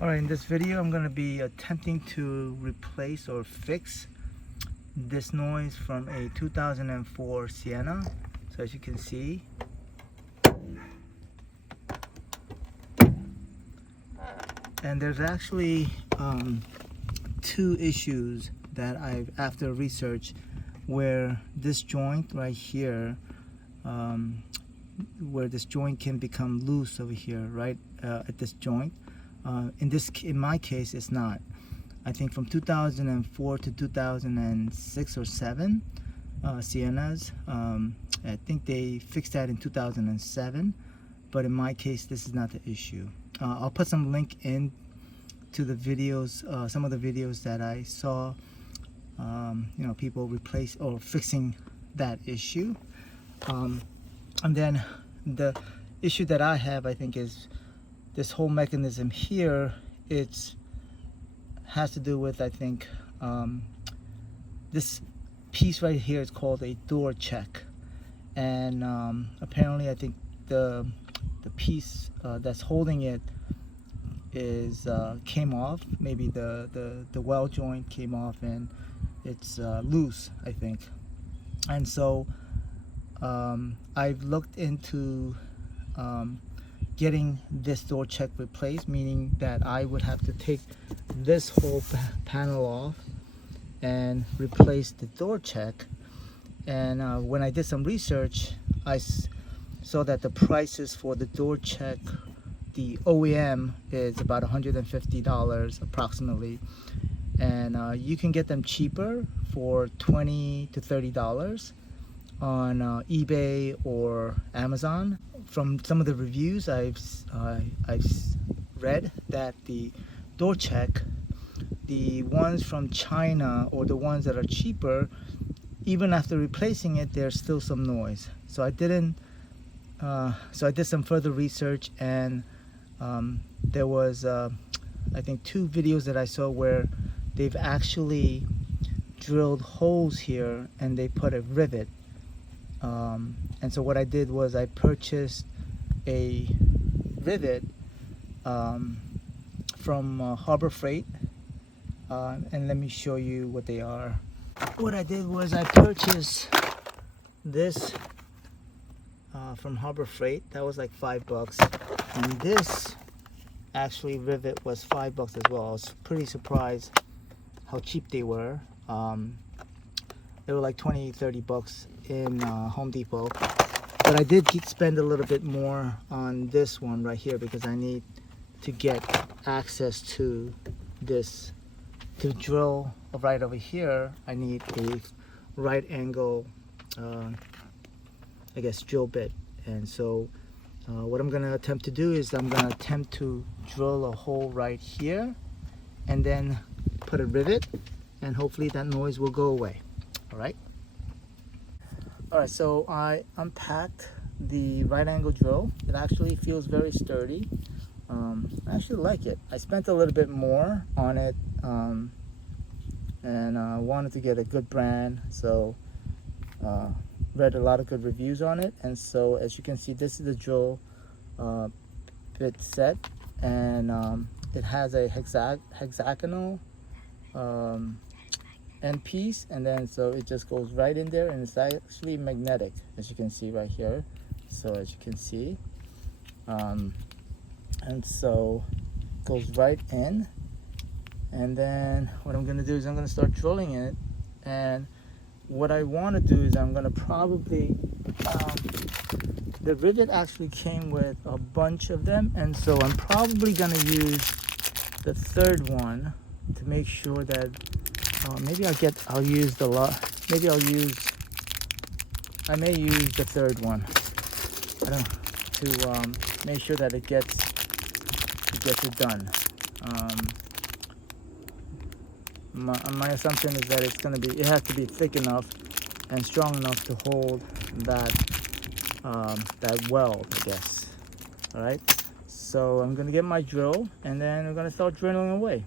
Alright, in this video I'm going to be attempting to replace or fix this noise from a 2004 Sienna. So as you can see, and there's actually two issues that I've, after research, where this joint right here, where this joint can become loose over here, right at this joint. In my case, it's not. I think from 2004 to 2006 or 7 Siennas. I think they fixed that in 2007, but in my case, this is not the issue. I'll put some link in to the videos, some of the videos that I saw, people replace or fixing that issue. And then the issue that I have, I think, is this whole mechanism here. It has to do with, I think, this piece right here is called a door check, and apparently I think the piece that's holding it is came off. Maybe the weld joint came off and it's loose, I think. And so I've looked into getting this door check replaced, meaning that I would have to take this whole panel off and replace the door check. And when I did some research, I saw that the prices for the door check, the OEM, is about $150 approximately, and you can get them cheaper for $20 to $30 on eBay or Amazon. From some of the reviews I've read, that the door check, the ones from China or the ones that are cheaper, even after replacing it, there's still some noise. So I did some further research, and there was I think 2 videos that I saw where they've actually drilled holes here and they put a rivet. And so what I did was I purchased a rivet from Harbor Freight, and let me show you what they are. What I did was I purchased this from Harbor Freight. That was like $5, and this actually rivet was $5 as well. I was pretty surprised how cheap they were. They were like $20-30 in Home Depot, but I did spend a little bit more on this one right here because I need to get access to this. To drill right over here, I need a right angle, I guess, drill bit. And so what I'm going to attempt to do is I'm going to attempt to drill a hole right here and then put a rivet, and hopefully that noise will go away. Alright, so I unpacked the right angle drill. It actually feels very sturdy. I actually like it. I spent a little bit more on it, and I wanted to get a good brand, so read a lot of good reviews on it. And so as you can see, this is the drill bit set, and it has a hexagonal end piece, and then so it just goes right in there, and it's actually magnetic, as you can see right here. So as you can see, and so it goes right in, and then what I'm going to do is I'm going to start drilling it. And what I want to do is I'm going to probably the rivet actually came with a bunch of them, and so I'm probably going to use the third one to make sure that maybe I'll use the lot. Maybe I may use the third one. I don't know, to make sure that it gets it done. My assumption is that it has to be thick enough and strong enough to hold that weld, I guess. All right. So I'm gonna get my drill, and then we're gonna start drilling away.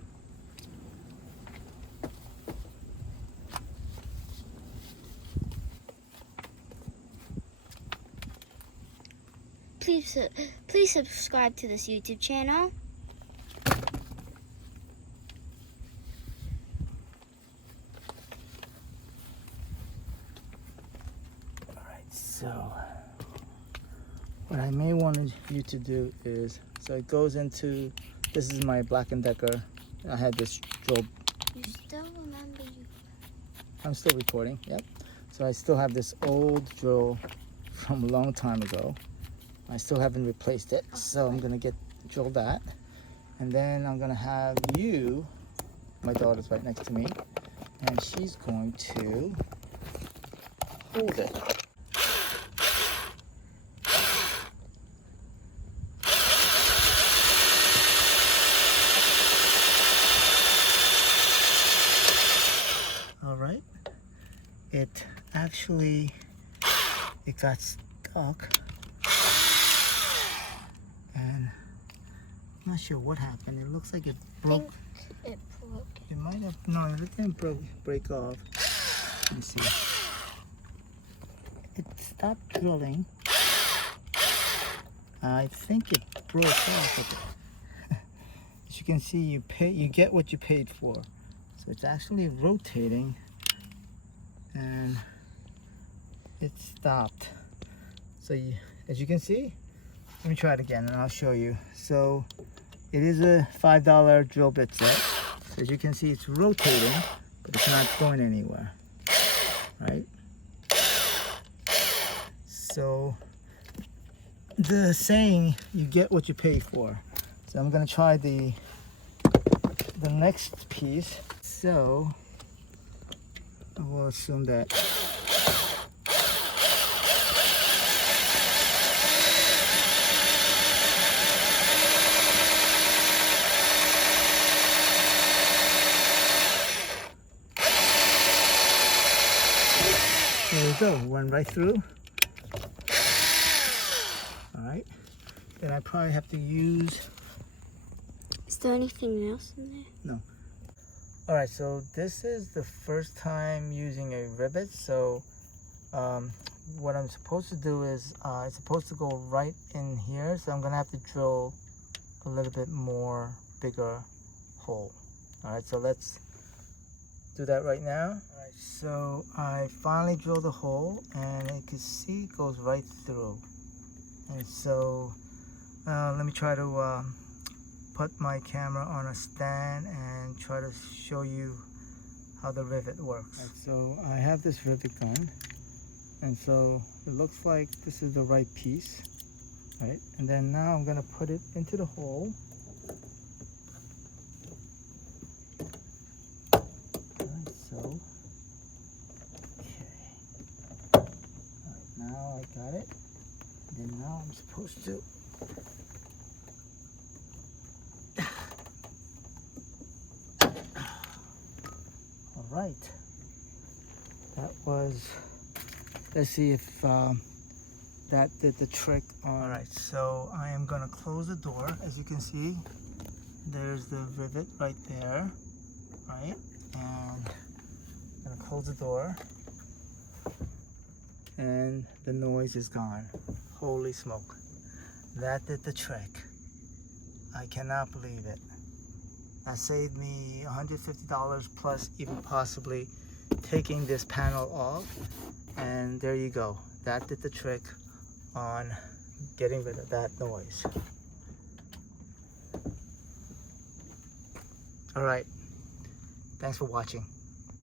Please subscribe to this YouTube channel. So what I may want you to do is, so it goes into, this is my Black & Decker. I had this drill. You still remember you? I'm still recording, yep. So I still have this old drill from a long time ago. I still haven't replaced it, so I'm gonna drill that. And then I'm gonna have you, my daughter's right next to me, and she's going to hold it. All right, it got stuck, and I'm not sure what happened. It looks like it broke. I think it broke. It might have, no, it didn't break off. Let me see. It stopped drilling. I think it broke off. As you can see, you get what you paid for. So it's actually rotating, and it stopped. So as you can see, let me try it again and I'll show you. So it is a $5 drill bit set. So as you can see, it's rotating, but it's not going anywhere, right? So the saying, you get what you pay for. So I'm gonna try the next piece. So I will assume that there we go, went right through. All right, then I probably have to use. Is there anything else in there? No. All right, so this is the first time using a rivet. So what I'm supposed to do is it's supposed to go right in here. So I'm gonna have to drill a little bit more bigger hole. All right, so let's do that right now. All right, so I finally drilled a hole, and you can see it goes right through. And so let me try to put my camera on a stand and try to show you how the rivet works. Right, so I have this rivet gun, and so it looks like this is the right piece, right? And then now I'm gonna put it into the hole. Right, so, okay. All right, now I got it. And then now I'm supposed to right, that was, let's see if that did the trick. All right, so I am gonna close the door. As you can see, there's the rivet right there, right? And I'm gonna close the door, and the noise is gone. Holy smoke, that did the trick. I cannot believe it. That saved me $150 plus even possibly taking this panel off. And there you go. That did the trick on getting rid of that noise. All right. Thanks for watching.